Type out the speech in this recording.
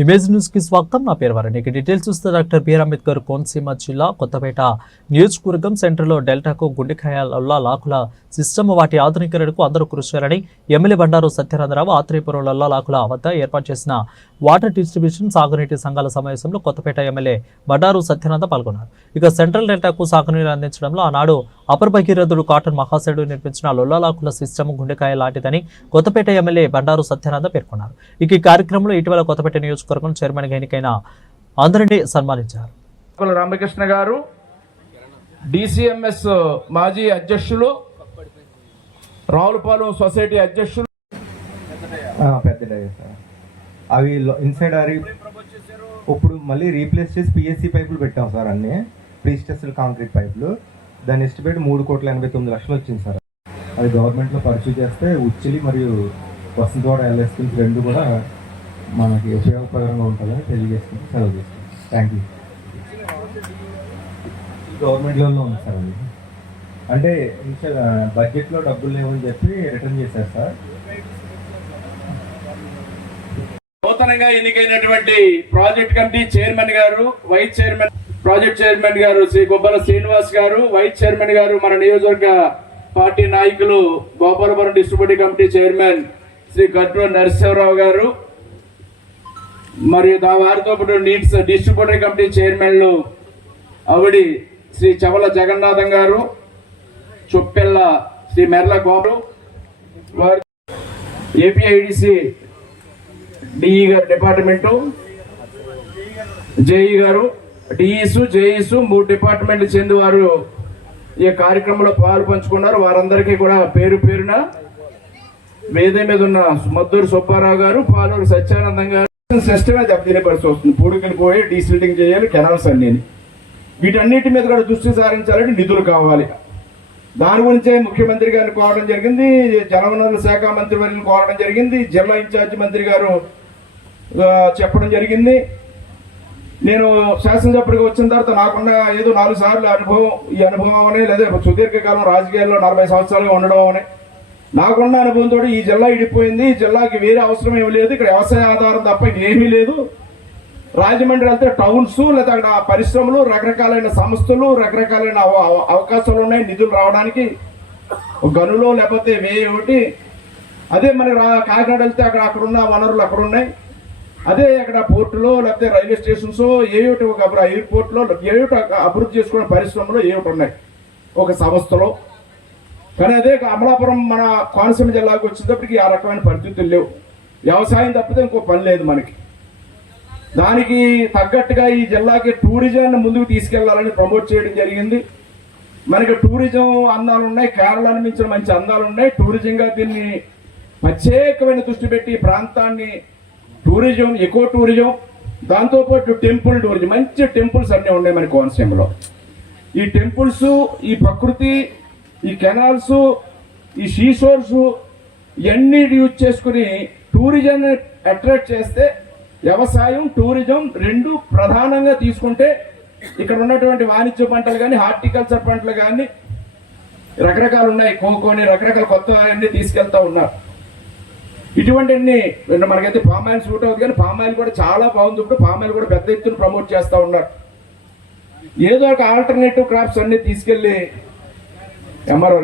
Image news కి స్వాగతం. నా పేరు వరణి. డీటెయిల్స్ చూస్తే డాక్టర్ బిఆర్ అంబేద్కర్ కోనసీమ జిల్లా కొత్తపేట నియోజకవర్గం సెంటర్లో డెల్టాకు గుండెకాయల లాకుల సిస్టమ్ వాటి ఆధునీకరణకు అందరూ కృషి చేయాలని ఎమ్మెల్యే బండారు సత్యనారాయణరావు ఆత్రేయపురం లాకుల వద్ద ఏర్పాటు చేసిన వాటర్ డిస్ట్రిబ్యూషన్ సాగునీటి సంఘాల సమావేశంలో కొత్తపేట ఎమ్మెల్యే బండారు సత్యనారాయణ పాల్గొన్నారు. ఇక సెంట్రల్ డెల్టాకు సాగునీరు అందించడంలో ఆనాడు అపర్ భగీరథుడు కాటన్ మహాశయుడు నిర్మించిన లొల్లాలాకుల సిస్టమ్ గుండెకాయ లాంటిదని కొత్తపేట ఎమ్మెల్యే బండారు సత్యనారాయణ పేర్కొన్నారు. ఇక ఈ కార్యక్రమంలో ఇటీవల కొత్తపేట నియోజకవర్గం చైర్మన్ గా ఎన్నికైన అందరినీ సన్మానించారు. రామకృష్ణ గారు, డిసిఎంఎస్ మాజీ అధ్యక్షులు, రావులపాలెం సొసైటీ అధ్యక్షులు, అవి ఇన్సైడ్ ఇప్పుడు మళ్ళీ రీప్లేస్ చేసి పిఎస్సి పైపులు పెట్టాం సార్. అన్నీ ప్రీస్టెస్డ్ కాంక్రీట్ పైపులు. దాని ఎస్టిమేట్ 3,89,00,000 వచ్చింది సార్. అది గవర్నమెంట్లో పర్చూ చేస్తే ఉచ్చిలి మరియు వసంతవాడ ఎల్ఐ స్కీమ్స్ రెండు కూడా మనకి ఉపయోగకరంగా ఉంటుందని తెలియజేసుకుంటూ సెలవు చేస్తాం. Thank you. గవర్నమెంట్లో ఉంది సార్. అది అంటే బడ్జెట్లో డబ్బులు లేవని చెప్పి రిటర్న్ చేశారు సార్. నూతనంగా ఎన్నికైనటువంటి ప్రాజెక్ట్ కమిటీ చైర్మన్ గారు, వైస్ చైర్మన్, ప్రాజెక్ట్ చైర్మన్ గారు శ్రీ గొబ్బల శ్రీనివాస్ గారు, వైస్ చైర్మన్ గారు మన నియోజకవర్గ పార్టీ నాయకులు Gopalapuram distributive committee chairman Shri Gattu Narasimharao గారు, మరియు వారితో పాటు నీడ్స్ డిస్ట్రిబ్యూటివ్ కమిటీ చైర్మన్లు అవిడి శ్రీ చవల జగన్నాథం గారు, చొప్పెల్ల శ్రీ మెర్ల గోరు, వారి ఏపీఐడిసి డిఈ గారు డిపార్ట్మెంటు, జేఈ గారు, డిఈసు జేఈసు 3 డిపార్ట్మెంట్లు చెంది వారు ఈ కార్యక్రమంలో పాలు పంచుకున్నారు. వారందరికీ కూడా పేరు పేరున వేదిక మీద ఉన్న మద్దూరు సుబ్బారావు గారు, పాలూరు సత్యానందం గారు, సిస్టమే దెబ్బతినే పరిస్థితి వస్తుంది. పూడికలు పోయి డీసిల్టింగ్ చేయాలి, కెనాల్స్ అన్ని. వీటన్నిటి మీద కూడా దృష్టి సారించాలంటే నిధులు కావాలి. దాని గురించే ముఖ్యమంత్రి గారిని కోరడం జరిగింది, జలవనరుల శాఖ మంత్రి వారిని కోరడం జరిగింది, జిల్లా ఇన్ఛార్జి మంత్రి గారు చెప్పడం జరిగింది. నేను శాసనసభ్యుడిగా వచ్చిన తర్వాత నాకున్న ఏదో 4 సార్లు అనుభవం, ఈ అనుభవం అనే లేదా సుదీర్ఘకాలం రాజకీయాల్లో 40 సంవత్సరాలుగా ఉండడం అనే నాకున్న అనుభవంతో ఈ జిల్లా ఇడిపోయింది, ఈ జిల్లాకి వేరే అవసరం ఏమి లేదు, ఇక్కడ వ్యవసాయ ఆధారం తప్ప ఏమీ లేదు. రాజమండ్రి వెళ్తే టౌన్స్ లేదా అక్కడ పరిశ్రమలు, రకరకాలైన సంస్థలు, రకరకాలైన అవకాశాలు ఉన్నాయి నిధులు రావడానికి, గనులు లేకపోతే ఒకటి. అదే మన కాకినాడ వెళ్తే అక్కడ ఉన్న వనరులు అక్కడ ఉన్నాయి. అదే అక్కడ పోర్టులో లేకపోతే రైల్వే స్టేషన్స్ ఏమిటి, ఒక ఎయిర్పోర్ట్లో ఏమిటి అభివృద్ధి చేసుకునే పరిశ్రమలు ఏమిటి ఉన్నాయి ఒక సంస్థలో. కానీ అదే అమలాపురం మన కోనసీమ జిల్లాకు వచ్చేటప్పటికి ఆ రకమైన పరిస్థితులు లేవు. వ్యవసాయం తప్పితే ఇంకో పని లేదు మనకి. దానికి తగ్గట్టుగా ఈ జిల్లాకి టూరిజాన్ని ముందుకు తీసుకెళ్లాలని ప్రమోట్ చేయడం జరిగింది. మనకి టూరిజం అందాలు ఉన్నాయి, కేరళను మించిన మంచి అందాలు ఉన్నాయి. టూరిజంగా దీన్ని ప్రత్యేకమైన దృష్టి పెట్టి ప్రాంతాన్ని టూరిజం, ఎకో టూరిజం, దాంతోపాటు టెంపుల్ టూరిజం, మంచి టెంపుల్స్ అన్నీ ఉన్నాయి మన కోనసీమలో. ఈ టెంపుల్స్, ఈ ప్రకృతి, ఈ కెనాల్స్, ఈ సీషోర్స్ ఇవన్నీ యూజ్ చేసుకుని టూరిజాన్ని అట్రాక్ట్ చేస్తే వ్యవసాయం, టూరిజం రెండు ప్రధానంగా తీసుకుంటే ఇక్కడ ఉన్నటువంటి వాణిజ్య పంటలు కానీ, హార్టికల్చర్ పంటలు కానీ రకరకాలు ఉన్నాయి. కోకోని రకరకాల కొత్త అన్ని తీసుకెళ్తా ఉన్నారు. ఇటువంటి మనకైతే పామాయిల్ సూట్ అవుతుంది, కానీ పామాయిల్ కూడా చాలా బాగుంది. ఇప్పుడు పామాయిల్ కూడా పెద్ద ఎత్తున ప్రమోట్ చేస్తూ ఉన్నారు. ఏదో ఒక ఆల్టర్నేటివ్ క్రాప్స్ అన్ని తీసుకెళ్లి ఎంఆర్ఓ